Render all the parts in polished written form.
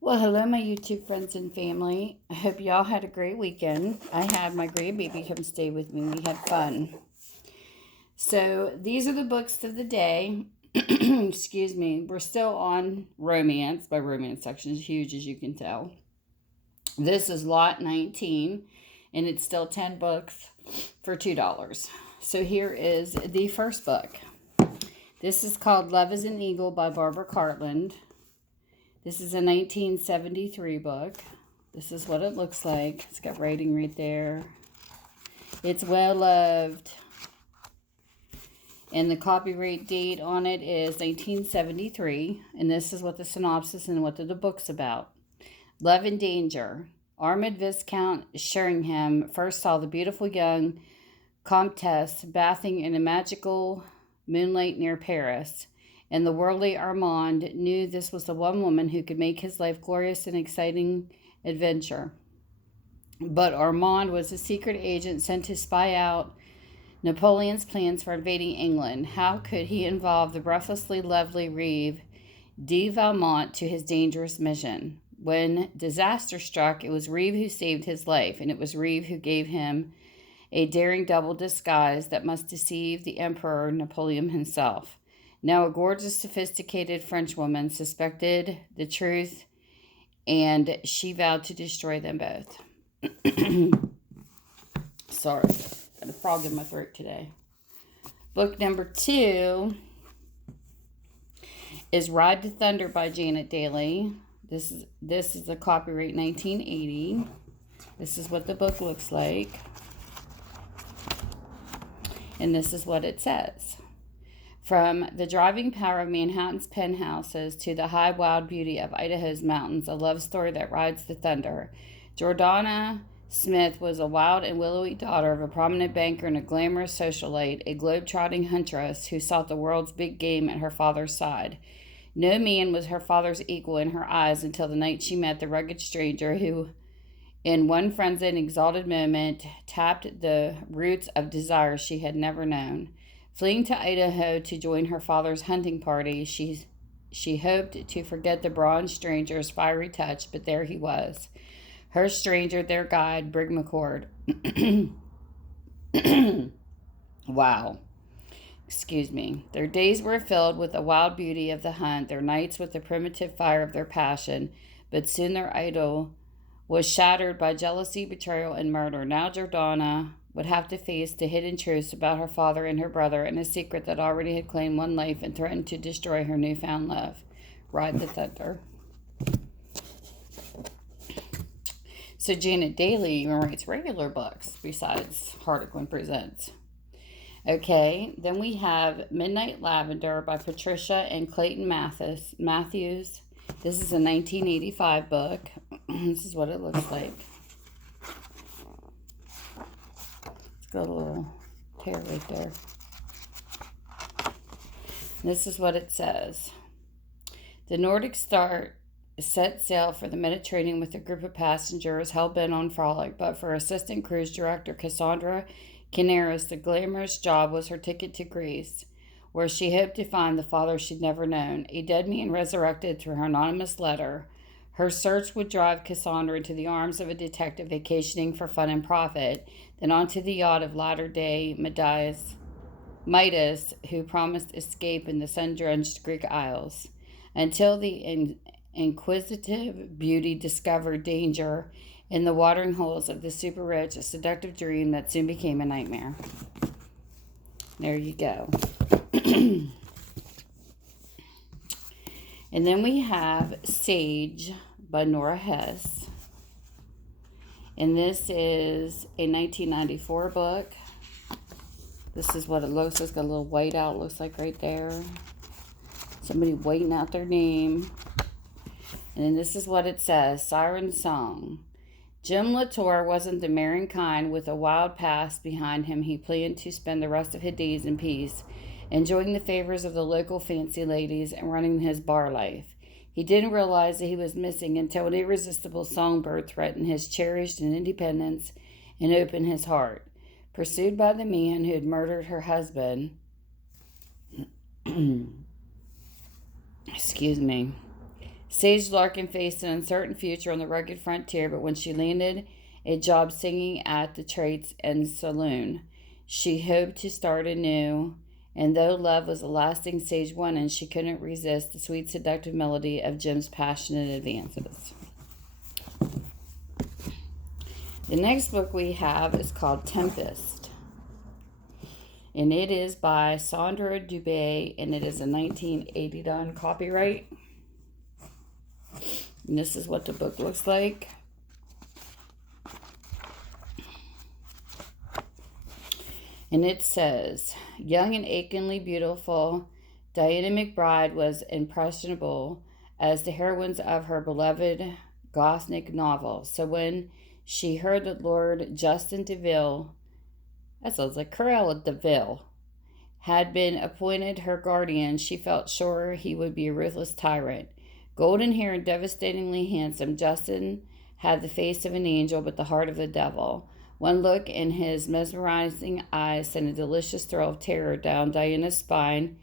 Well, hello, my YouTube friends and family. I hope y'all had a great weekend. I had my grandbaby come stay with me. We had fun. So, these are the books of the day. Excuse me. We're still on romance. My romance section is huge, as you can tell. This is lot 19, and it's still 10 books for $2. So, here is the first book. This is called Love is an Eagle by Barbara Cartland. This is a 1973 book. This is what it looks like. It's got writing right there. It's well loved. And the copyright date on it is 1973. And this is what the synopsis and what the book's about. Love and Danger. Armand Viscount Sheringham first saw the beautiful young Comtesse bathing in a magical moonlight near Paris, and the worldly Armand knew this was the one woman who could make his life glorious and exciting adventure. But Armand was a secret agent sent to spy out Napoleon's plans for invading England. How could he involve the breathlessly lovely Reeve de Valmont to his dangerous mission? When disaster struck, it was Reeve who saved his life, and it was Reeve who gave him a daring double disguise that must deceive the Emperor Napoleon himself. Now, a gorgeous, sophisticated Frenchwoman suspected the truth, and she vowed to destroy them both. Sorry, got a frog in my throat today. Book number 2 is Ride to Thunder by Janet Dailey. This is a copyright 1980. This is what the book looks like. And this is what it says. From the driving power of Manhattan's penthouses to the high wild beauty of Idaho's mountains, a love story that rides the thunder. Jordana Smith was a wild and willowy daughter of a prominent banker and a glamorous socialite, a globe-trotting huntress who sought the world's big game at her father's side. No man was her father's equal in her eyes until the night she met the rugged stranger who, in one frenzied and exalted moment, tapped the roots of desire she had never known. Fleeing to Idaho to join her father's hunting party, she hoped to forget the bronze stranger's fiery touch, but there he was. Her stranger, their guide, Brig McCord. Wow. Excuse me. Their days were filled with the wild beauty of the hunt, their nights with the primitive fire of their passion, but soon their idyll was shattered by jealousy, betrayal, and murder. Now Jordana would have to face the hidden truths about her father and her brother, and a secret that already had claimed one life and threatened to destroy her newfound love. Ride the Thunder. So Janet Dailey even writes regular books besides Harlequin Presents. Okay, then we have Midnight Lavender by Patricia and Clayton Matthews. This is a 1985 book. This is what it looks like. It's got a little tear right there. This is what it says. The Nordic Star set sail for the Mediterranean with a group of passengers hell-bent on frolic, but for assistant cruise director Cassandra Canaris, the glamorous job was her ticket to Greece, where she hoped to find the father she'd never known, a dead man resurrected through her anonymous letter. Her search would drive Cassandra into the arms of a detective vacationing for fun and profit, then onto the yacht of latter-day Midas, who promised escape in the sun-drenched Greek Isles, until the inquisitive beauty discovered danger in the watering holes of the super-rich, a seductive dream that soon became a nightmare. There you go. And then we have Sage by Norah Hess. And this is a 1994 book. This is what it looks like. It's got a little white out, looks like right there. Somebody waiting out their name. And then this is what it says. Siren Song. Jim Latour wasn't the marrying kind. With a wild past behind him, he planned to spend the rest of his days in peace, enjoying the favors of the local fancy ladies and running his bar life. He didn't realize that he was missing until an irresistible songbird threatened his cherished independence and opened his heart. Pursued by the man who had murdered her husband, excuse me, Sage Larkin faced an uncertain future on the rugged frontier, but when she landed a job singing at the Traits and Saloon, she hoped to start anew. And though love was a lasting, Sage won, and she couldn't resist the sweet, seductive melody of Jim's passionate advances. The next book we have is called Tempest. And it is by Sandra Dubay, and it is a 1989 copyright. And this is what the book looks like. And it says, young and achingly beautiful, Diana McBride was impressionable as the heroines of her beloved Gothic novel. So when she heard that Lord Justin DeVille, that sounds like Cruella DeVille, had been appointed her guardian, she felt sure he would be a ruthless tyrant. Golden hair and devastatingly handsome, Justin had the face of an angel but the heart of the devil. One look in his mesmerizing eyes sent a delicious thrill of terror down Diana's spine,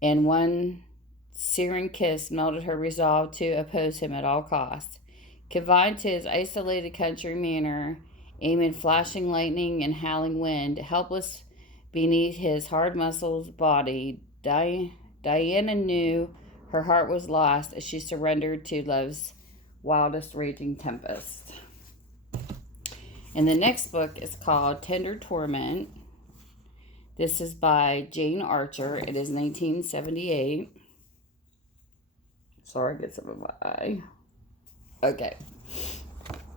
and one searing kiss melted her resolve to oppose him at all costs. Confined to his isolated country manor, amid flashing lightning and howling wind, helpless beneath his hard-muscled body, Diana knew her heart was lost as she surrendered to love's wildest raging tempest. And the next book is called Tender Torment. This is by Jane Archer. It is 1978. Sorry, I get some of my eye. Okay.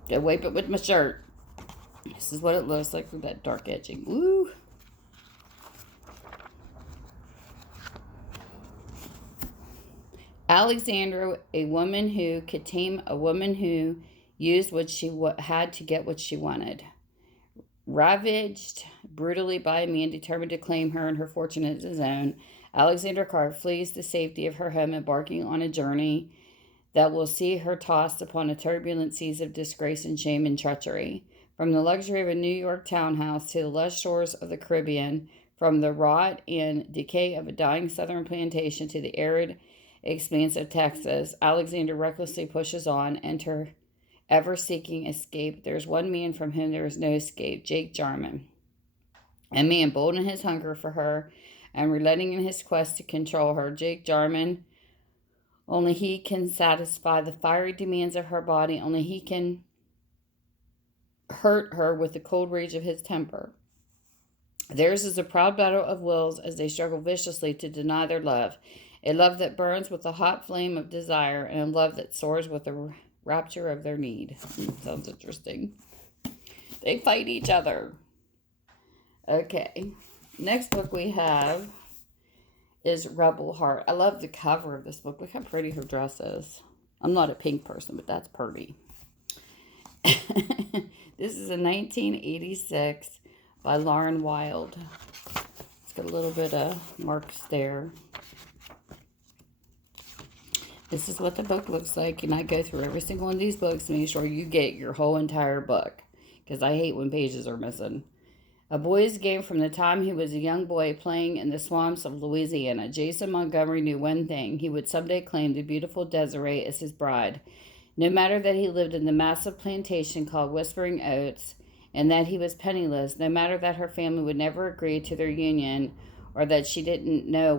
Gotta wipe it with my shirt. This is what it looks like with that dark edging. Woo! Alexandra, a woman who could tame a woman who used what she had to get what she wanted. Ravaged brutally by a man determined to claim her and her fortune as his own, Alexandra Carr flees the safety of her home, embarking on a journey that will see her tossed upon a turbulent seas of disgrace and shame and treachery. From the luxury of a New York townhouse to the lush shores of the Caribbean, from the rot and decay of a dying southern plantation to the arid expanse of Texas, Alexandra recklessly pushes on, ever seeking escape. There's one man from whom there is no escape, Jake Jarman. A man bold in his hunger for her and relenting in his quest to control her. Jake Jarman, only he can satisfy the fiery demands of her body. Only he can hurt her with the cold rage of his temper. Theirs is a proud battle of wills as they struggle viciously to deny their love. A love that burns with the hot flame of desire, and a love that soars with the rapture of their need. Sounds interesting. They fight each other. Okay. Next book we have is Rebel Heart. I love the cover of this book. Look how pretty her dress is. I'm not a pink person, but that's pretty. This is a 1986 by Lauren Wilde. It's got a little bit of marks there. This is what the book looks like, and I go through every single one of these books to make sure you get your whole entire book, because I hate when pages are missing. A boy's game from the time he was a young boy playing in the swamps of Louisiana. Jason Montgomery knew one thing. He would someday claim the beautiful Desiree as his bride. No matter that he lived in the massive plantation called Whispering Oats, and that he was penniless, no matter that her family would never agree to their union, or that she didn't know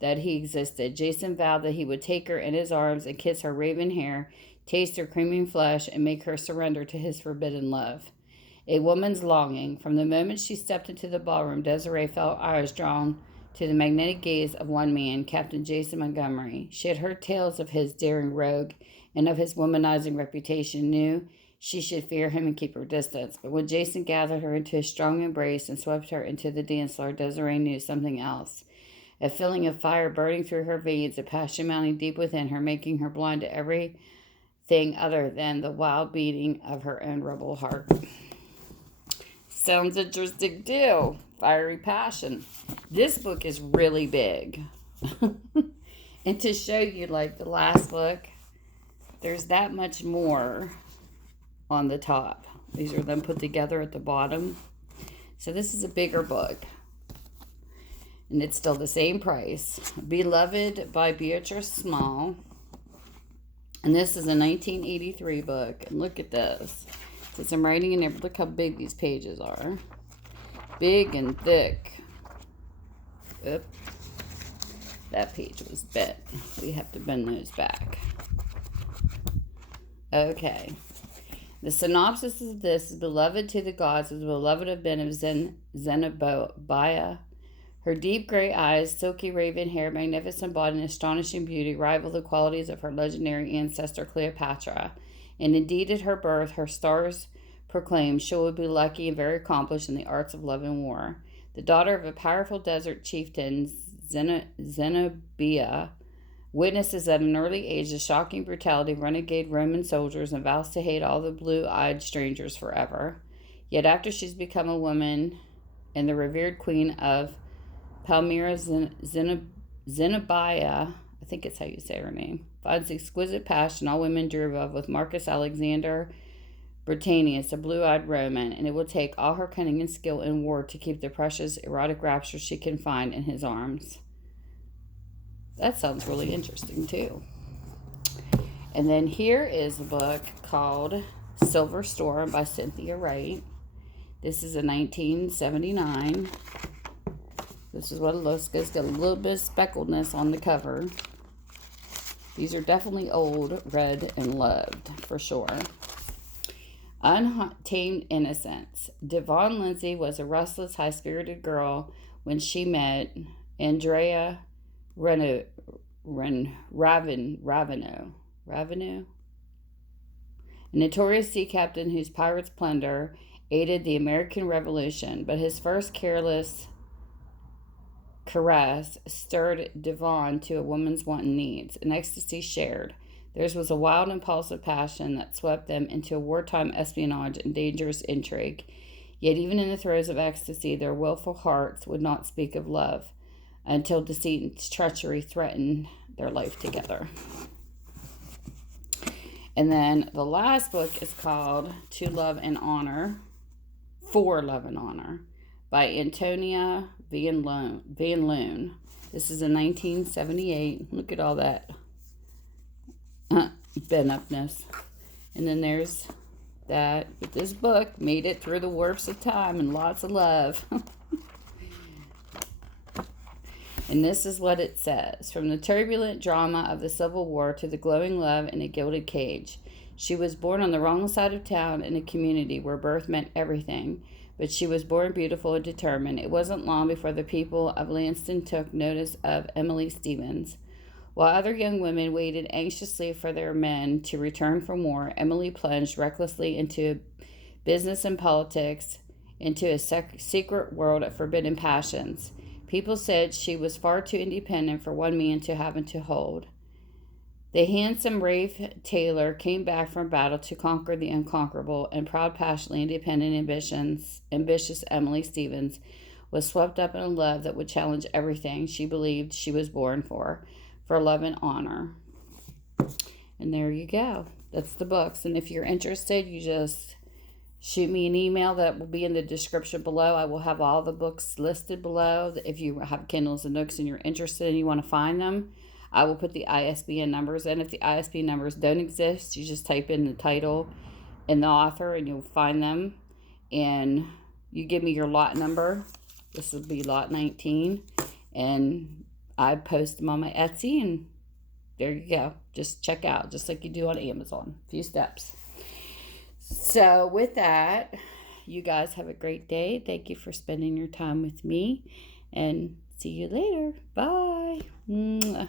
that he existed, Jason vowed that he would take her in his arms and kiss her raven hair, taste her creaming flesh, and make her surrender to his forbidden love. A woman's longing. From the moment she stepped into the ballroom, Desiree felt eyes drawn to the magnetic gaze of one man, Captain Jason Montgomery. She had heard tales of his daring rogue and of his womanizing reputation, knew she should fear him and keep her distance. But when Jason gathered her into his strong embrace and swept her into the dance floor, Desiree knew something else. A feeling of fire burning through her veins, a passion mounting deep within her, making her blind to everything other than the wild beating of her own rebel heart. Sounds interesting too. Fiery passion. This book is really big. And to show you, like the last book, there's that much more on the top. These are them put together at the bottom. So this is a bigger book. And it's still the same price. Beloved by Beatrice Small. And this is a 1983 book. And look at this. Since I'm writing in there, look how big these pages are. Big and thick. Oop. That page was bent. We have to bend those back. Okay. The synopsis of this is beloved to the gods, was beloved have been of Zenobia. Her deep gray eyes, silky raven hair, magnificent body, and astonishing beauty rival the qualities of her legendary ancestor Cleopatra. And indeed at her birth, her stars proclaimed she would be lucky and very accomplished in the arts of love and war. The daughter of a powerful desert chieftain, Zenobia, witnesses at an early age the shocking brutality of renegade Roman soldiers and vows to hate all the blue-eyed strangers forever. Yet after she's become a woman and the revered queen of Palmyra, Zenobia, I think it's how you say her name, finds exquisite passion all women dream of with Marcus Alexander Bertrice, a blue-eyed Roman, and it will take all her cunning and skill in war to keep the precious erotic rapture she can find in his arms. That sounds really interesting, too. And then here is a book called Silver Storm by Cynthia Wright. This is a 1979. This is what it looks like. It's got a little bit of speckledness on the cover. These are definitely old, read, and loved, for sure. Untamed Innocence. Devon Lindsay was a restless, high-spirited girl when she met Andrea Ravenel, a notorious sea captain whose pirates' plunder aided the American Revolution, but his first careless caress stirred Devon to a woman's wanton needs, an ecstasy shared. Theirs was a wild, impulsive passion that swept them into wartime espionage and dangerous intrigue. Yet even in the throes of ecstasy, their willful hearts would not speak of love until deceit and treachery threatened their life together. And then the last book is called For Love and Honor by Antonia Van-Loon. This is a 1978. Look at all that bent upness. And then there's that. But this book made it through the warps of time and lots of love. And this is what it says. From the turbulent drama of the Civil War to the glowing love in a gilded cage. She was born on the wrong side of town in a community where birth meant everything. But she was born beautiful and determined. It wasn't long before the people of Lanston took notice of Emily Stevens. While other young women waited anxiously for their men to return from war, Emily plunged recklessly into business and politics, into a secret world of forbidden passions. People said she was far too independent for one man to have and to hold. The handsome Rafe Taylor came back from battle to conquer the unconquerable, and proud, passionately independent, ambitious Emily Stevens was swept up in a love that would challenge everything she believed she was born for love and honor. And there you go. That's the books. And if you're interested, you just shoot me an email that will be in the description below. I will have all the books listed below. If you have Kindles and Nooks and you're interested and you want to find them, I will put the ISBN numbers in. If the ISBN numbers don't exist, you just type in the title and the author and you'll find them. And you give me your lot number. This will be lot 19. And I post them on my Etsy, and there you go. Just check out, just like you do on Amazon. A few steps. So with that, you guys have a great day. Thank you for spending your time with me, and see you later. Bye. Mwah.